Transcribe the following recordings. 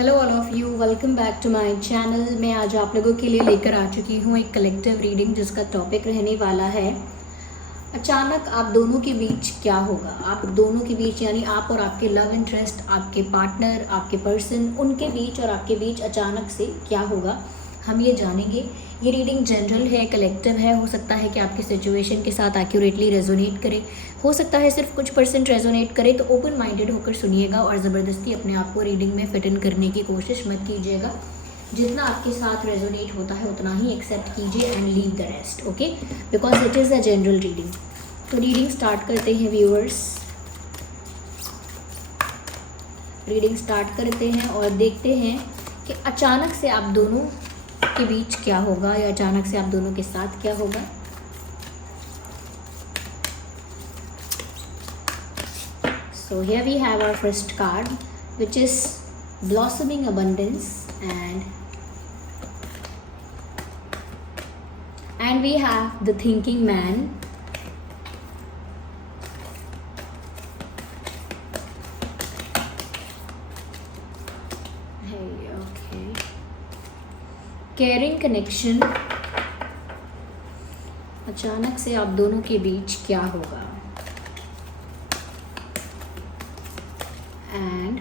Hello all of you, welcome back to my channel. मैं आज आप लोगों के लिए लेकर आ चुकी हूँ एक कलेक्टिव रीडिंग जिसका टॉपिक रहने वाला है अचानक आप दोनों के बीच क्या होगा। आप दोनों के बीच यानी आप और आपके लव इंटरेस्ट, आपके पार्टनर, आपके पर्सन, उनके बीच और आपके बीच अचानक से क्या होगा, हम ये जानेंगे। ये रीडिंग जनरल है, कलेक्टिव है। हो सकता है कि आपकी सिचुएशन के साथ एक्यूरेटली रेजोनेट करे, हो सकता है सिर्फ कुछ % रेजोनेट करे। तो ओपन माइंडेड होकर सुनिएगा और ज़बरदस्ती अपने आप को रीडिंग में फिट इन करने की कोशिश मत कीजिएगा। जितना आपके साथ रेजोनेट होता है उतना ही एक्सेप्ट कीजिए and leave the rest, okay, because it is a general reading. तो रीडिंग स्टार्ट करते हैं व्यूअर्स। रीडिंग स्टार्ट करते हैं और देखते हैं कि अचानक से आप दोनों के बीच क्या होगा या अचानक से आप दोनों के साथ क्या होगा। So here we have our first card, which is blossoming abundance, and we have the thinking man. Hey, okay. Caring connection. अचानक से आप दोनों के बीच क्या होगा। And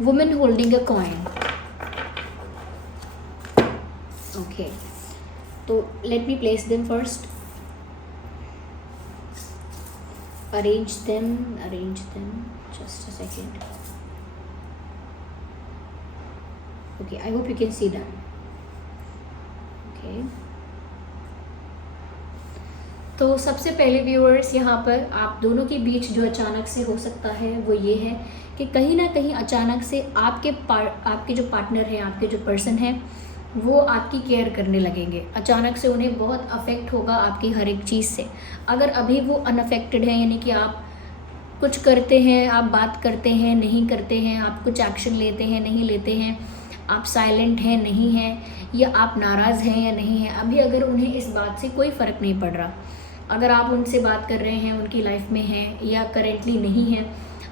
woman holding a coin. Okay, so let me place them first. Arrange them. Just a second. Okay, I hope you can see them. Okay. तो सबसे पहले व्यूअर्स, यहाँ पर आप दोनों के बीच जो अचानक से हो सकता है वो ये है कि कहीं ना कहीं अचानक से आपके जो पार्टनर हैं, आपके जो पर्सन हैं, वो आपकी केयर करने लगेंगे। अचानक से उन्हें बहुत अफेक्ट होगा आपकी हर एक चीज़ से। अगर अभी वो अनअफेक्टेड है, यानी कि आप कुछ करते हैं, आप बात करते हैं, नहीं करते हैं, आप कुछ एक्शन लेते हैं, नहीं लेते हैं, आप साइलेंट हैं, नहीं हैं, या आप नाराज़ हैं या नहीं हैं, अभी अगर उन्हें इस बात से कोई फ़र्क नहीं पड़ रहा, अगर आप उनसे बात कर रहे हैं, उनकी लाइफ में हैं या करेंटली नहीं हैं,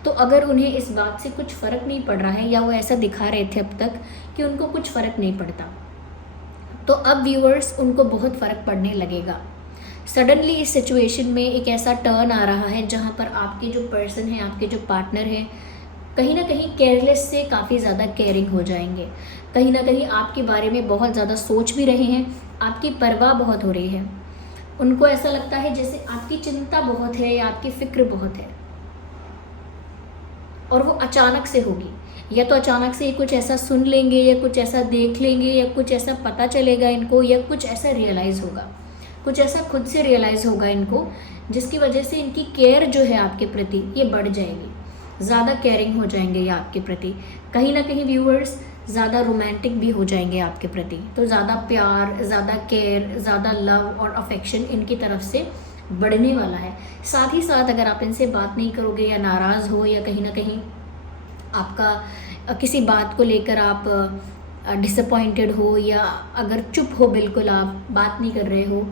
तो अगर उन्हें इस बात से कुछ फ़र्क नहीं पड़ रहा है या वो ऐसा दिखा रहे थे अब तक कि उनको कुछ फ़र्क नहीं पड़ता, तो अब व्यूअर्स उनको बहुत फ़र्क पड़ने लगेगा। सडनली इस सिचुएशन में एक ऐसा टर्न आ रहा है जहाँ पर आपके जो पर्सन हैं, आपके जो पार्टनर हैं, कहीं ना कहीं केयरलेस से काफ़ी ज़्यादा केयरिंग हो जाएंगे। कहीं ना कहीं आपके बारे में बहुत ज़्यादा सोच भी रहे हैं, आपकी परवाह बहुत हो रही है। उनको ऐसा लगता है जैसे आपकी चिंता बहुत है या आपकी फ़िक्र बहुत है, और वो अचानक से होगी। या तो अचानक से कुछ ऐसा सुन लेंगे या कुछ ऐसा देख लेंगे या कुछ ऐसा पता चलेगा इनको, या कुछ ऐसा रियलाइज़ होगा, कुछ ऐसा खुद से रियलाइज़ होगा इनको, जिसकी वजह से इनकी केयर जो है आपके प्रति ये बढ़ जाएगी। ज़्यादा केयरिंग हो जाएंगे ये आपके प्रति। कहीं ना कहीं व्यूअर्स ज़्यादा रोमांटिक भी हो जाएंगे आपके प्रति। तो ज़्यादा प्यार, ज़्यादा केयर, ज़्यादा लव और अफेक्शन इनकी तरफ से बढ़ने वाला है। साथ ही साथ अगर आप इनसे बात नहीं करोगे या नाराज़ हो या कहीं ना कहीं आपका किसी बात को लेकर आप डिसअपॉइंटेड हो, या अगर चुप हो, बिल्कुल आप बात नहीं कर रहे हो,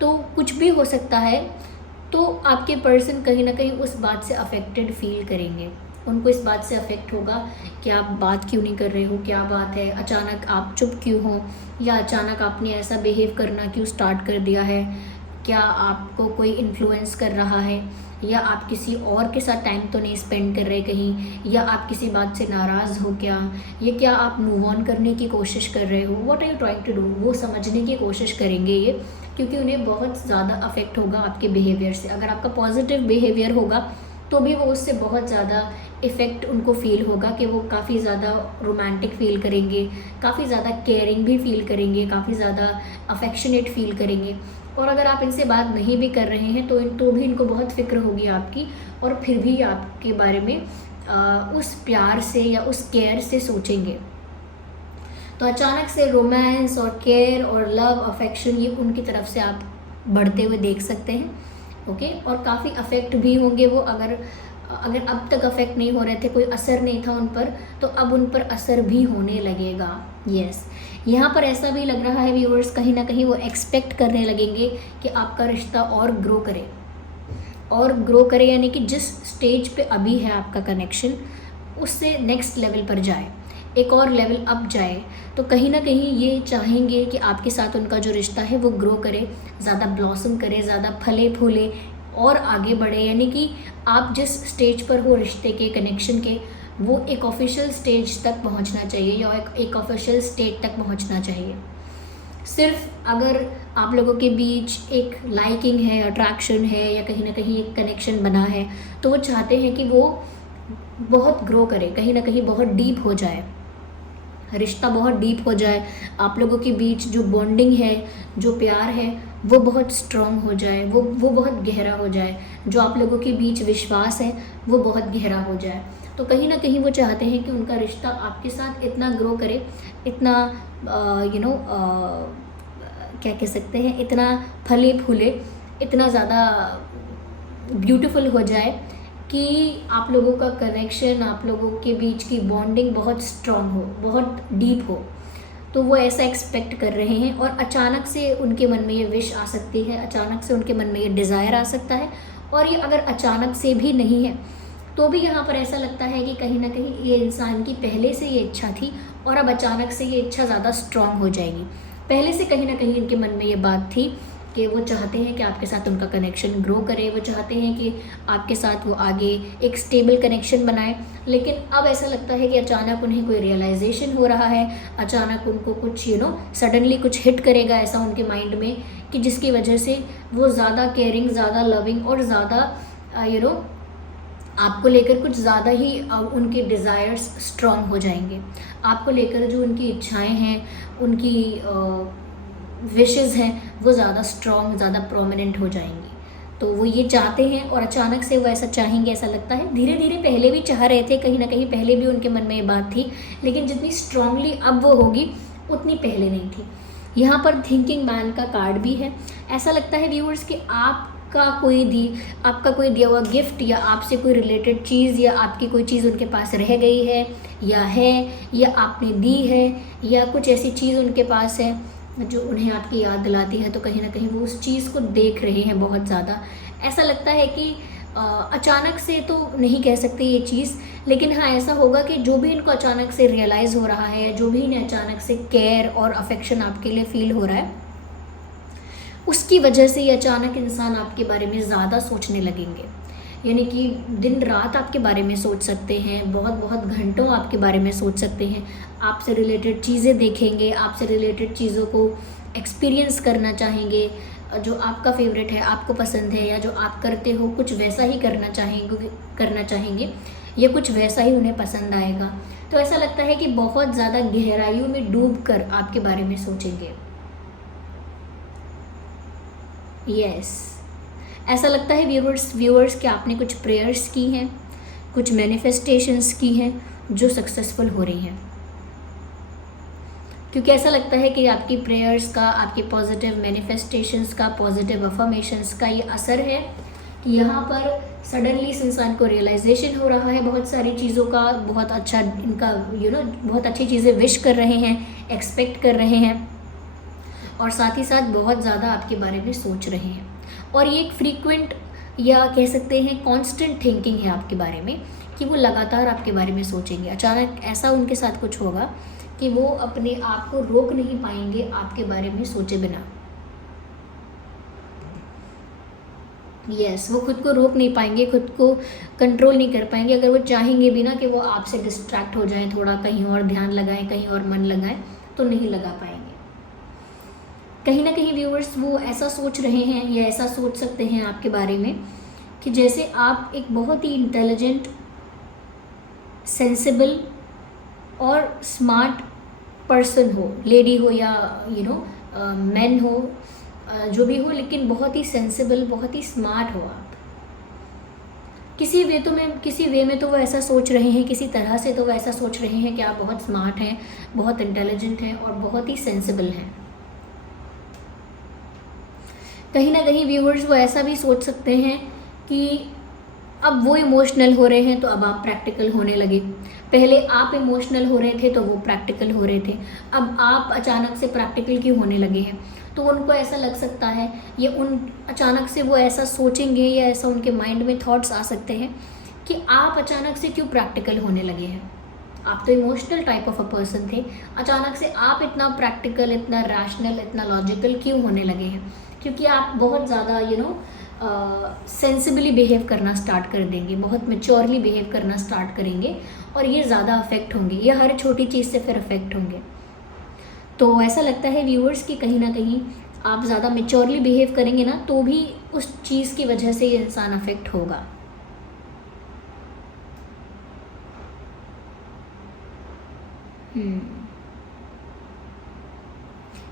तो कुछ भी हो सकता है। तो आपके पर्सन कहीं ना कहीं उस बात से अफेक्टेड फील करेंगे। उनको इस बात से अफेक्ट होगा कि आप बात क्यों नहीं कर रहे हो, क्या बात है, अचानक आप चुप क्यों हो, या अचानक आपने ऐसा बिहेव करना क्यों स्टार्ट कर दिया है, क्या आपको कोई इन्फ्लुएंस कर रहा है, या आप किसी और के साथ टाइम तो नहीं स्पेंड कर रहे कहीं, या आप किसी बात से नाराज़ हो क्या, या क्या आप मूव ऑन करने की कोशिश कर रहे हो, what are you trying to do, वो समझने की कोशिश करेंगे ये, क्योंकि उन्हें बहुत ज़्यादा अफेक्ट होगा आपके बिहेवियर से। अगर आपका पॉजिटिव बिहेवियर होगा तो भी वो उससे बहुत ज़्यादा इफ़ेक्ट उनको फ़ील होगा कि वो काफ़ी ज़्यादा रोमांटिक फ़ील करेंगे, काफ़ी ज़्यादा केयरिंग भी फ़ील करेंगे, काफ़ी ज़्यादा अफेक्शनेट फ़ील करेंगे। और अगर आप इनसे बात नहीं भी कर रहे हैं तो भी इनको बहुत फ़िक्र होगी आपकी, और फिर भी आपके बारे में उस प्यार से या उस केयर से सोचेंगे। तो अचानक से रोमांस और केयर और लव, अफेक्शन, ये उनकी तरफ से आप बढ़ते हुए देख सकते हैं, ओके। और काफ़ी अफेक्ट भी होंगे वो। अगर अब तक अफेक्ट नहीं हो रहे थे, कोई असर नहीं था उन पर, तो अब उन पर असर भी होने लगेगा। यस, यहाँ पर ऐसा भी लग रहा है व्यूअर्स, कहीं ना कहीं वो एक्सपेक्ट करने लगेंगे कि आपका रिश्ता और ग्रो करे, और ग्रो करे, यानी कि जिस स्टेज पे अभी है आपका कनेक्शन उससे नेक्स्ट लेवल पर जाए, एक और लेवल अप जाए। तो कहीं ना कहीं ये चाहेंगे कि आपके साथ उनका जो रिश्ता है वो ग्रो करे, ज़्यादा ब्लॉसम करे, ज़्यादा फले फूले और आगे बढ़े। यानी कि आप जिस स्टेज पर हो रिश्ते के, कनेक्शन के, वो एक ऑफिशियल स्टेज तक पहुंचना चाहिए या एक ऑफिशियल स्टेट तक पहुंचना चाहिए। सिर्फ अगर आप लोगों के बीच एक लाइकिंग है, अट्रैक्शन है या कहीं ना कहीं एक कनेक्शन बना है, तो वो चाहते हैं कि वो बहुत ग्रो करे, कहीं ना कहीं बहुत डीप हो जाए, रिश्ता बहुत डीप हो जाए, आप लोगों के बीच जो बॉन्डिंग है, जो प्यार है वो बहुत स्ट्रॉन्ग हो जाए, वो बहुत गहरा हो जाए, जो आप लोगों के बीच विश्वास है वो बहुत गहरा हो जाए। तो कहीं ना कहीं वो चाहते हैं कि उनका रिश्ता आपके साथ इतना ग्रो करे, इतना क्या कह सकते हैं, इतना फले फूले, इतना ज़्यादा ब्यूटीफुल हो जाए कि आप लोगों का कनेक्शन, आप लोगों के बीच की बॉन्डिंग बहुत स्ट्रॉन्ग हो, बहुत डीप हो। तो वो ऐसा एक्सपेक्ट कर रहे हैं और अचानक से उनके मन में ये विश आ सकती है, अचानक से उनके मन में ये डिज़ायर आ सकता है। और ये अगर अचानक से भी नहीं है तो भी यहाँ पर ऐसा लगता है कि कहीं ना कहीं ये इंसान की पहले से ये इच्छा थी और अब अचानक से ये इच्छा ज़्यादा स्ट्रॉन्ग हो जाएगी। पहले से कहीं ना कहीं इनके मन में ये बात थी कि वो चाहते हैं कि आपके साथ उनका कनेक्शन ग्रो करे, वो चाहते हैं कि आपके साथ वो आगे एक स्टेबल कनेक्शन बनाए। लेकिन अब ऐसा लगता है कि अचानक उन्हें कोई रियलाइजेशन हो रहा है, अचानक उनको कुछ सडनली कुछ हिट करेगा ऐसा उनके माइंड में कि जिसकी वजह से वो ज़्यादा केयरिंग, ज़्यादा लविंग और ज़्यादा आपको लेकर कुछ ज़्यादा ही उनके डिज़ायर्स स्ट्रॉन्ग हो जाएंगे। आपको लेकर जो उनकी इच्छाएं हैं, उनकी विशेस हैं, वो ज़्यादा स्ट्रॉन्ग, ज़्यादा प्रोमिनेंट हो जाएंगी। तो वो ये चाहते हैं और अचानक से वो ऐसा चाहेंगे, ऐसा लगता है। धीरे धीरे पहले भी चाह रहे थे, कहीं ना कहीं पहले भी उनके मन में ये बात थी, लेकिन जितनी स्ट्रांगली अब वो होगी उतनी पहले नहीं थी। यहाँ पर थिंकिंग मैन का कार्ड भी है। ऐसा लगता है व्यूअर्स कि आपका कोई दिया हुआ गिफ्ट या आपसे कोई रिलेटेड चीज़ या आपकी कोई चीज़ उनके पास रह गई है या आपने दी है या कुछ ऐसी चीज़ उनके पास है जो उन्हें आपकी याद दिलाती है। तो कहीं ना कहीं वो उस चीज़ को देख रहे हैं बहुत ज़्यादा। ऐसा लगता है कि अचानक से तो नहीं कह सकते ये चीज़, लेकिन हाँ ऐसा होगा कि जो भी इनको अचानक से रियलाइज़ हो रहा है, जो भी इन्हें अचानक से केयर और अफेक्शन आपके लिए फील हो रहा है, उसकी वजह से ये अचानक इंसान आपके बारे में ज़्यादा सोचने लगेंगे। यानी कि दिन रात आपके बारे में सोच सकते हैं, बहुत बहुत घंटों आपके बारे में सोच सकते हैं, आपसे रिलेटेड चीज़ें देखेंगे, आपसे रिलेटेड चीज़ों को एक्सपीरियंस करना चाहेंगे। जो आपका फेवरेट है, आपको पसंद है या जो आप करते हो कुछ वैसा ही करना चाहेंगे या कुछ वैसा ही उन्हें पसंद आएगा। तो ऐसा लगता है कि बहुत ज़्यादा गहराइयों में डूब कर आपके बारे में सोचेंगे। यस, ऐसा लगता है व्यूअर्स कि आपने कुछ प्रेयर्स की हैं, कुछ मैनिफेस्टेशंस की हैं जो सक्सेसफुल हो रही हैं, क्योंकि ऐसा लगता है कि आपकी प्रेयर्स का, आपके पॉजिटिव मैनिफेस्टेशंस का, पॉजिटिव अफर्मेशंस का ये असर है कि यहाँ पर सडनली इस इंसान को रियलाइजेशन हो रहा है बहुत सारी चीज़ों का, बहुत अच्छा इनका बहुत अच्छी चीज़ें विश कर रहे हैं, एक्सपेक्ट कर रहे हैं और साथ ही साथ बहुत ज़्यादा आपके बारे में सोच रहे हैं। और ये एक फ्रीक्वेंट या कह सकते हैं कांस्टेंट थिंकिंग है आपके बारे में कि वो लगातार आपके बारे में सोचेंगे। अचानक ऐसा उनके साथ कुछ होगा कि वो अपने आप को रोक नहीं पाएंगे आपके बारे में सोचे बिना। यस, वो खुद को रोक नहीं पाएंगे, खुद को कंट्रोल नहीं कर पाएंगे। अगर वो चाहेंगे भी ना कि वो आपसे डिस्ट्रैक्ट हो जाएं, थोड़ा कहीं और ध्यान लगाएं, कहीं और मन लगाएं, तो नहीं लगा पाएंगे। कहीं ना कहीं व्यूअर्स वो ऐसा सोच रहे हैं या ऐसा सोच सकते हैं आपके बारे में कि जैसे आप एक बहुत ही इंटेलिजेंट, सेंसिबल और स्मार्ट पर्सन हो, लेडी हो या मैन हो, जो भी हो, लेकिन बहुत ही सेंसिबल, बहुत ही स्मार्ट हो आप। किसी वे में तो वो ऐसा सोच रहे हैं, किसी तरह से तो वो ऐसा सोच रहे हैं कि आप बहुत स्मार्ट हैं, बहुत इंटेलिजेंट हैं और बहुत ही सेंसिबल हैं। कहीं ना कहीं व्यूअर्स वो ऐसा भी सोच सकते हैं कि अब वो इमोशनल हो रहे हैं तो अब आप प्रैक्टिकल होने लगे। पहले आप इमोशनल हो रहे थे तो वो प्रैक्टिकल हो रहे थे, अब आप अचानक से प्रैक्टिकल क्यों होने लगे हैं। तो उनको ऐसा लग सकता है, ये उन अचानक से वो ऐसा सोचेंगे या ऐसा उनके माइंड में थॉट्स आ सकते हैं कि आप अचानक से क्यों प्रैक्टिकल होने लगे हैं। आप तो emotional type of a person थे, अचानक से आप इतना प्रैक्टिकल, इतना रैशनल, इतना लॉजिकल क्यों होने लगे हैं। क्योंकि आप बहुत ज़्यादा सेंसिबली बिहेव करना स्टार्ट कर देंगे, बहुत मेच्योरली बिहेव करना स्टार्ट करेंगे और ये ज़्यादा अफेक्ट होंगे, ये हर छोटी चीज़ से फिर अफेक्ट होंगे। तो ऐसा लगता है व्यूअर्स कि कहीं ना कहीं आप ज़्यादा मेच्योरली बिहेव करेंगे ना तो भी उस चीज़ की वजह से ये इंसान अफेक्ट होगा।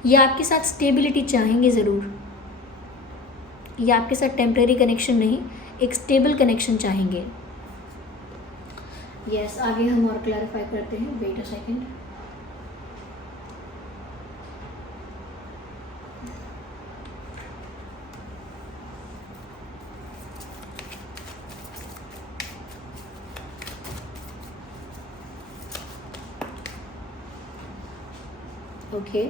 ये आपके साथ स्टेबिलिटी चाहेंगे ज़रूर, ये आपके साथ टेम्परेरी कनेक्शन नहीं, एक स्टेबल कनेक्शन चाहेंगे। यस, आगे हम और क्लैरिफाई करते हैं। Wait a second. Okay,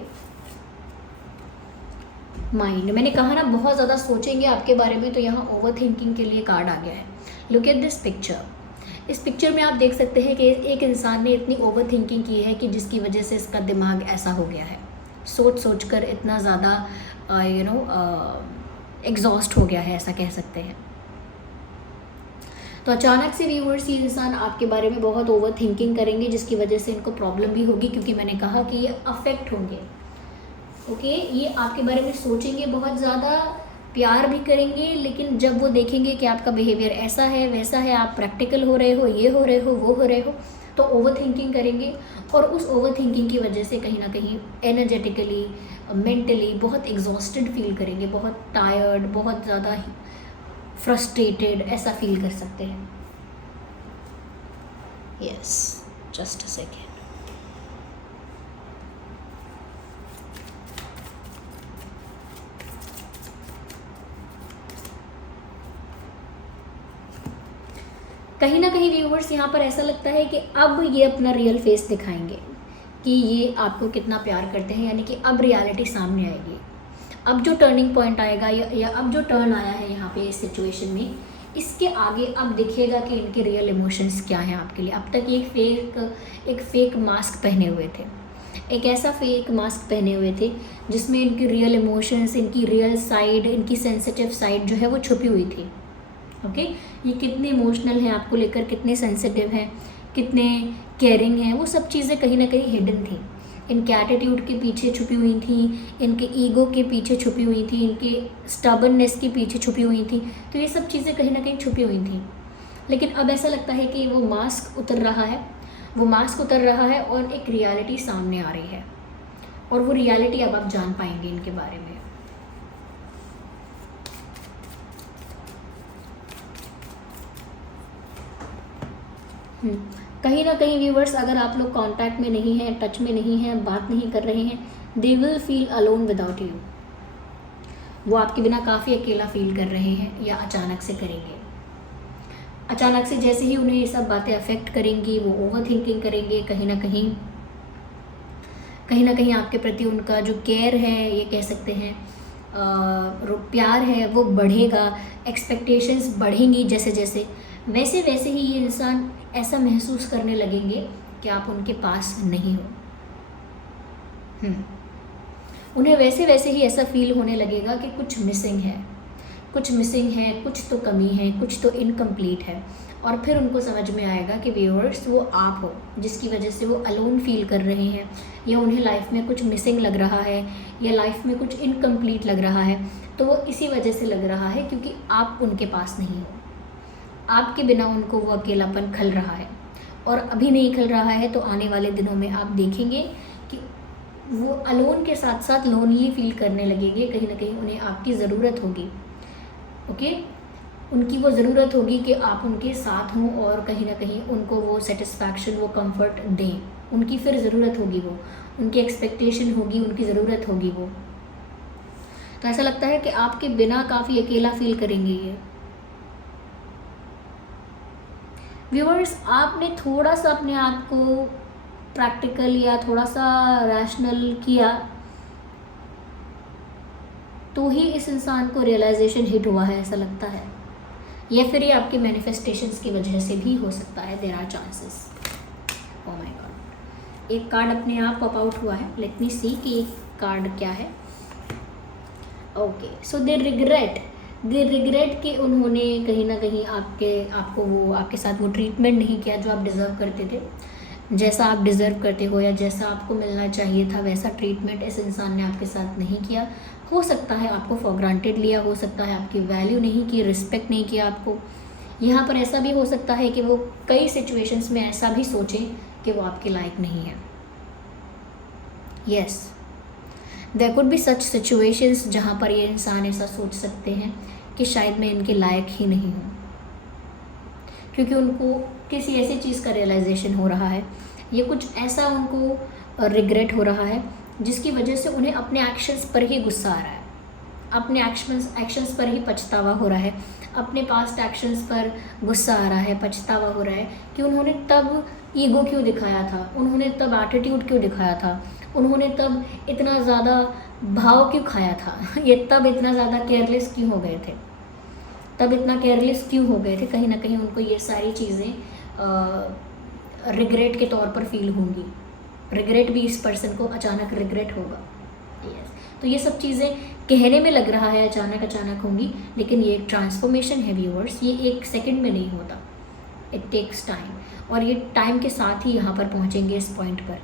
mind, मैंने कहा ना बहुत ज़्यादा सोचेंगे आपके बारे में, तो यहाँ ओवर थिंकिंग के लिए कार्ड आ गया है। Look at this picture. इस पिक्चर में आप देख सकते हैं कि एक इंसान ने इतनी ओवर थिंकिंग की है कि जिसकी वजह से इसका दिमाग ऐसा हो गया है, सोच सोच कर इतना ज़्यादा एग्जॉस्ट हो गया है, ऐसा कह सकते हैं। तो अचानक से व्यूअर्स ये इंसान आपके बारे में बहुत ओवर थिंकिंग करेंगे, जिसकी वजह से इनको प्रॉब्लम भी होगी, क्योंकि मैंने कहा कि ये अफेक्ट होंगे। ओके, ये आपके बारे में सोचेंगे, बहुत ज़्यादा प्यार भी करेंगे, लेकिन जब वो देखेंगे कि आपका बिहेवियर ऐसा है वैसा है, आप प्रैक्टिकल हो रहे हो, ये हो रहे हो, वो हो रहे हो, तो ओवर थिंकिंग करेंगे। और उस ओवर थिंकिंग की वजह से कहीं ना कहीं एनर्जेटिकली, मेंटली बहुत एग्जॉस्टेड फील करेंगे, बहुत टायर्ड, बहुत ज़्यादा फ्रस्ट्रेटेड ऐसा फील कर सकते हैं। Yes, just a second. कहीं ना कहीं व्यूअर्स यहाँ पर ऐसा लगता है कि अब ये अपना रियल फेस दिखाएंगे कि ये आपको कितना प्यार करते हैं, यानी कि अब रियलिटी सामने आएगी। अब जो टर्निंग पॉइंट आएगा या अब जो टर्न आया है यहाँ पे इस सिचुएशन में, इसके आगे अब दिखेगा कि इनके रियल इमोशंस क्या हैं आपके लिए। अब तक ये एक फेक मास्क पहने हुए थे, एक ऐसा फेक मास्क पहने हुए थे जिसमें इनकी रियल इमोशंस, इनकी रियल साइड, इनकी सेंसिटिव साइड जो है वो छुपी हुई थी। ओके, ये कितने इमोशनल हैं आपको लेकर, कितने सेंसिटिव हैं, कितने केयरिंग हैं, वो सब चीज़ें कहीं ना कहीं हिडन थी। इनके एटीट्यूड के पीछे छुपी हुई थी, इनके ईगो के पीछे छुपी हुई थी, इनके स्टबर्ननेस के पीछे छुपी हुई थी। तो ये सब चीज़ें कहीं ना कहीं छुपी हुई थी, लेकिन अब ऐसा लगता है कि वो मास्क उतर रहा है, वो मास्क उतर रहा है और एक रियलिटी सामने आ रही है, और वो रियलिटी अब आप जान पाएंगे इनके बारे में। कहीं ना कहीं व्यूवर्स, अगर आप लोग कांटेक्ट में नहीं हैं, टच में नहीं हैं, बात नहीं कर रहे हैं, they will feel alone without you. वो आपके बिना काफ़ी अकेला फील कर रहे हैं या अचानक से करेंगे। अचानक से जैसे ही उन्हें ये सब बातें अफेक्ट करेंगी, वो ओवर थिंकिंग करेंगे। कहीं ना कहीं आपके प्रति उनका जो केयर है, ये कह सकते हैं प्यार है, वो बढ़ेगा, एक्सपेक्टेशंस बढ़ेंगी। जैसे जैसे वैसे वैसे ही ये इंसान ऐसा महसूस करने लगेंगे कि आप उनके पास नहीं हो। उन्हें वैसे वैसे ही ऐसा फील होने लगेगा कि कुछ मिसिंग है, कुछ तो कमी है, कुछ तो इनकम्प्लीट है। और फिर उनको समझ में आएगा कि व्यूअर्स, वो आप हो जिसकी वजह से वो अलोन फील कर रहे हैं, या उन्हें लाइफ में कुछ मिसिंग लग रहा है, या लाइफ में कुछ इनकम्प्लीट लग रहा है। तो वो इसी वजह से लग रहा है क्योंकि आप उनके पास नहीं हो, आपके बिना उनको वो अकेलापन खल रहा है। और अभी नहीं खल रहा है तो आने वाले दिनों में आप देखेंगे कि वो अलोन के साथ साथ लोनली फील करने लगेंगे। कहीं ना कहीं उन्हें आपकी ज़रूरत होगी। ओके, उनकी वो ज़रूरत होगी कि आप उनके साथ हों, और कहीं ना कहीं उनको वो सेटिस्फैक्शन, वो कंफर्ट दें। उनकी फिर ज़रूरत होगी, वो उनकी एक्सपेक्टेशन होगी, उनकी ज़रूरत होगी वो। तो ऐसा लगता है कि आपके बिना काफ़ी अकेला फील करेंगे ये। व्यूअर्स, आपने थोड़ा सा अपने आप को प्रैक्टिकल या थोड़ा सा रैशनल किया तो ही इस इंसान को रियलाइजेशन हिट हुआ है, ऐसा लगता है। या फिर ये आपके मैनिफेस्टेशंस की वजह से भी हो सकता है, there are chances. Oh my god, एक कार्ड अपने आप पॉप आउट हुआ है। लेट मी सी कि एक कार्ड क्या है। ओके, सो दे रिग्रेट कि उन्होंने कहीं ना कहीं आपके साथ वो ट्रीटमेंट नहीं किया जो आप डिज़र्व करते थे, जैसा आप डिज़र्व करते हो या जैसा आपको मिलना चाहिए था वैसा ट्रीटमेंट इस इंसान ने आपके साथ नहीं किया। हो सकता है आपको फॉर ग्रांटेड लिया, हो सकता है आपकी वैल्यू नहीं की, रिस्पेक्ट नहीं किया आपको। यहाँ पर ऐसा भी हो सकता है कि वो कई सिचुएशंस में ऐसा भी सोचें कि वो आपके लायक नहीं है। Yes, there could be such situations जहाँ पर ये इंसान ऐसा सोच सकते हैं कि शायद मैं इनके लायक ही नहीं हूँ, क्योंकि उनको किसी ऐसी चीज़ का रियलाइजेशन हो रहा है, ये कुछ ऐसा उनको रिग्रेट हो रहा है जिसकी वजह से उन्हें अपने एक्शंस पर ही गुस्सा आ रहा है, अपने एक्शंस पर ही पछतावा हो रहा है, अपने पास्ट एक्शंस पर गुस्सा आ रहा है, पछतावा हो रहा है कि उन्होंने तब ईगो क्यों दिखाया था, उन्होंने तब एटीट्यूड क्यों दिखाया था, उन्होंने तब इतना ज़्यादा भाव क्यों खाया था, ये तब इतना ज़्यादा केयरलेस क्यों हो गए थे, तब इतना केयरलेस क्यों हो गए थे। कहीं ना कहीं उनको ये सारी चीज़ें रिग्रेट के तौर पर फील होंगी। रिग्रेट भी इस पर्सन को अचानक रिग्रेट होगा। यस, तो ये सब चीज़ें कहने में लग रहा है अचानक होंगी, लेकिन ये एक ट्रांसफॉर्मेशन है व्यूअर्स, ये एक सेकंड में नहीं होता, इट टेक्स टाइम, और ये टाइम के साथ ही यहाँ पर पहुँचेंगे इस पॉइंट पर।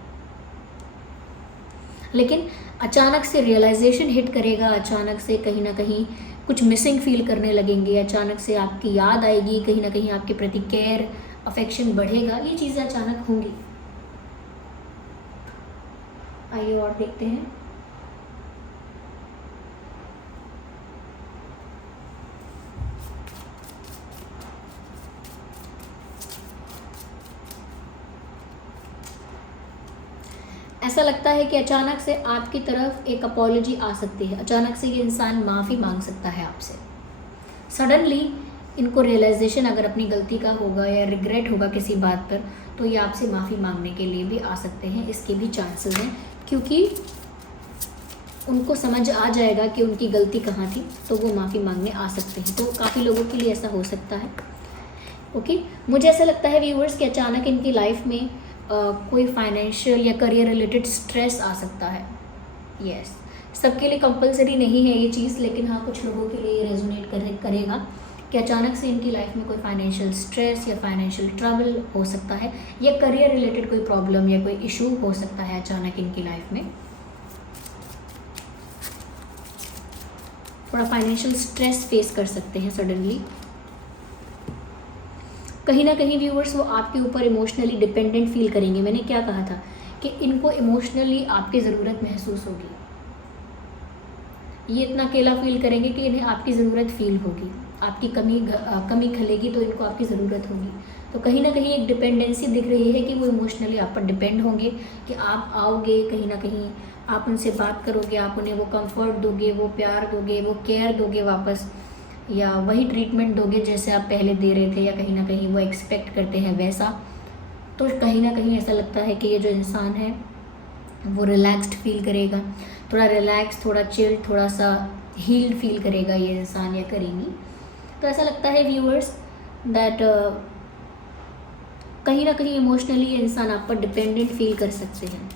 लेकिन अचानक से रियलाइजेशन हिट करेगा, अचानक से कहीं ना कहीं कुछ मिसिंग फील करने लगेंगे, अचानक से आपकी याद आएगी, कहीं ना कहीं आपके प्रति केयर अफेक्शन बढ़ेगा, ये चीज़ें अचानक होंगी। आइए और देखते हैं। ऐसा लगता है कि अचानक से आपकी तरफ एक अपॉलॉजी आ सकती है, अचानक से ये इंसान माफ़ी मांग सकता है आपसे। सडनली इनको रियलाइजेशन अगर अपनी गलती का होगा या रिग्रेट होगा किसी बात पर, तो ये आपसे माफ़ी मांगने के लिए भी आ सकते हैं, इसके भी चांसेस हैं, क्योंकि उनको समझ आ जाएगा कि उनकी गलती कहाँ थी, तो वो माफ़ी मांगने आ सकते हैं। तो काफ़ी लोगों के लिए ऐसा हो सकता है। ओके, मुझे ऐसा लगता है व्यूअर्स कि अचानक इनकी लाइफ में कोई फाइनेंशियल या करियर रिलेटेड स्ट्रेस आ सकता है। यस, सबके लिए कंपलसरी नहीं है ये चीज़, लेकिन हाँ कुछ लोगों के लिए रेजोनेट करेगा कि अचानक से इनकी लाइफ में कोई फाइनेंशियल स्ट्रेस या फाइनेंशियल ट्रबल हो सकता है, या करियर रिलेटेड कोई प्रॉब्लम या कोई इशू हो सकता है अचानक इनकी लाइफ में। थोड़ा फाइनेंशियल स्ट्रेस फेस कर सकते हैं सडनली। कहीं ना कहीं व्यूअर्स वो आपके ऊपर इमोशनली डिपेंडेंट फील करेंगे। मैंने क्या कहा था कि इनको इमोशनली आपकी ज़रूरत महसूस होगी, ये इतना अकेला फील करेंगे कि इन्हें आपकी ज़रूरत फील होगी, आपकी कमी खलेगी तो इनको आपकी ज़रूरत होगी। तो कहीं ना कहीं एक डिपेंडेंसी दिख रही है कि वो इमोशनली आप पर डिपेंड होंगे, कि आप आओगे कहीं ना कहीं, आप उनसे बात करोगे, आप उन्हें वो कंफर्ट दोगे, वो प्यार दोगे, वो केयर दोगे वापस, या वही ट्रीटमेंट दोगे जैसे आप पहले दे रहे थे, या कहीं ना कहीं वो एक्सपेक्ट करते हैं वैसा। तो कहीं ना कहीं ऐसा लगता है कि ये जो इंसान है वो रिलैक्स्ड फील करेगा, थोड़ा रिलैक्स, थोड़ा चिल, थोड़ा सा हील्ड फील करेगा ये इंसान या करेंगी। तो ऐसा लगता है व्यूअर्स दैट कहीं ना कहीं इमोशनली ये इंसान आप पर डिपेंडेंट फील कर सकते हैं।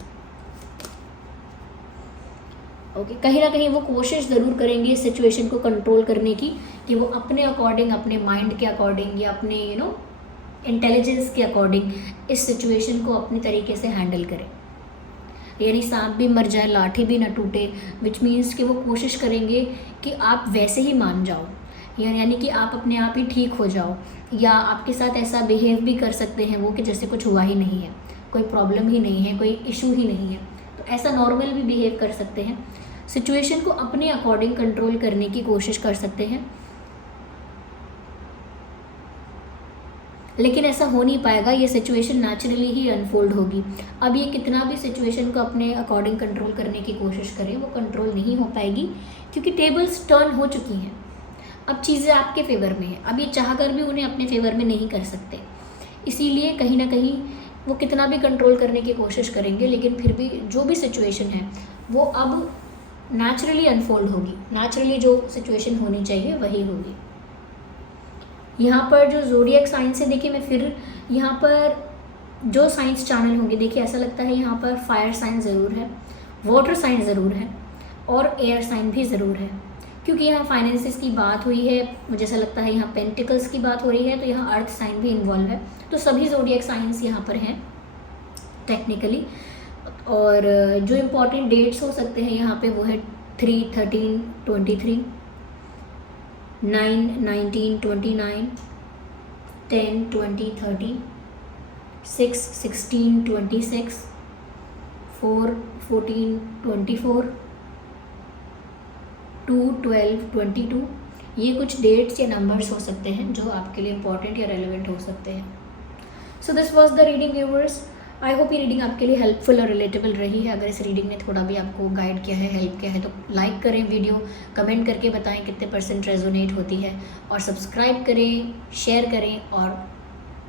ओके, कहीं ना कहीं वो कोशिश ज़रूर करेंगे इस सिचुएशन को कंट्रोल करने की, कि वो अपने अकॉर्डिंग, अपने माइंड के अकॉर्डिंग या अपने इंटेलिजेंस के अकॉर्डिंग इस सिचुएशन को अपने तरीके से हैंडल करें। यानी सांप भी मर जाए लाठी भी न टूटे, विच मीन्स कि वो कोशिश करेंगे कि आप वैसे ही मान जाओ, यानी कि आप अपने आप ही ठीक हो जाओ, या आपके साथ ऐसा बिहेव भी कर सकते हैं वो कि जैसे कुछ हुआ ही नहीं है, कोई प्रॉब्लम ही नहीं है, कोई इशू ही नहीं है। तो ऐसा नॉर्मल भी बिहेव कर सकते हैं, सिचुएशन को अपने अकॉर्डिंग कंट्रोल करने की कोशिश कर सकते हैं। लेकिन ऐसा हो नहीं पाएगा, ये सिचुएशन नेचुरली ही अनफोल्ड होगी। अब ये कितना भी सिचुएशन को अपने अकॉर्डिंग कंट्रोल करने की कोशिश करें, वो कंट्रोल नहीं हो पाएगी, क्योंकि टेबल्स टर्न हो चुकी हैं। अब चीज़ें आपके फेवर में हैं, अब ये चाह कर भी उन्हें अपने फेवर में नहीं कर सकते। इसीलिए कहीं ना कहीं वो कितना भी कंट्रोल करने की कोशिश करेंगे, लेकिन फिर भी जो भी सिचुएशन है वो अब नेचुरली अनफोल्ड होगी, नेचुरली जो सिचुएशन होनी चाहिए वही होगी। यहाँ पर जो ज़ोडिएक साइंस है, देखिए मैं फिर यहाँ पर जो साइंस चैनल होंगे, देखिए ऐसा लगता है यहाँ पर फायर साइन ज़रूर है, वाटर साइन ज़रूर है और एयर साइन भी ज़रूर है, क्योंकि यहाँ फाइनेंसिस की बात हुई है, मुझे ऐसा लगता है यहाँ पेंटिकल्स की बात हो रही है, तो यहाँ अर्थ साइन भी इन्वॉल्व है। तो सभी ज़ोडिएक साइंस यहाँ पर हैं टेक्निकली। और जो इम्पॉर्टेंट डेट्स हो सकते हैं यहाँ पे वो है 3, 13, 23, 9, 19, 29, 10, 20, 30, 6, 16, 26, 4, 14, 24, 2, 12, 22। ये कुछ डेट्स या नंबर्स हो सकते हैं जो आपके लिए इम्पॉर्टेंट या रेलेवेंट हो सकते हैं। So this was the reading viewers. I hope ये रीडिंग आपके लिए हेल्पफुल और रिलेटेबल रही है। अगर इस रीडिंग ने थोड़ा भी आपको गाइड किया है, हेल्प किया है, तो लाइक करें वीडियो, कमेंट करके बताएं कितने % रेजोनेट होती है, और सब्सक्राइब करें, शेयर करें और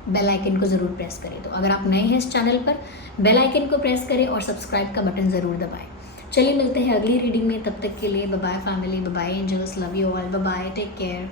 बेल आइकन को ज़रूर प्रेस करें। तो अगर आप नए हैं इस चैनल पर, बेल आइकन को प्रेस करें और सब्सक्राइब का बटन ज़रूर दबाएं। चलिए मिलते हैं अगली रीडिंग में, तब तक के लिए bye bye family, bye bye angels, love you all, bye bye, take care.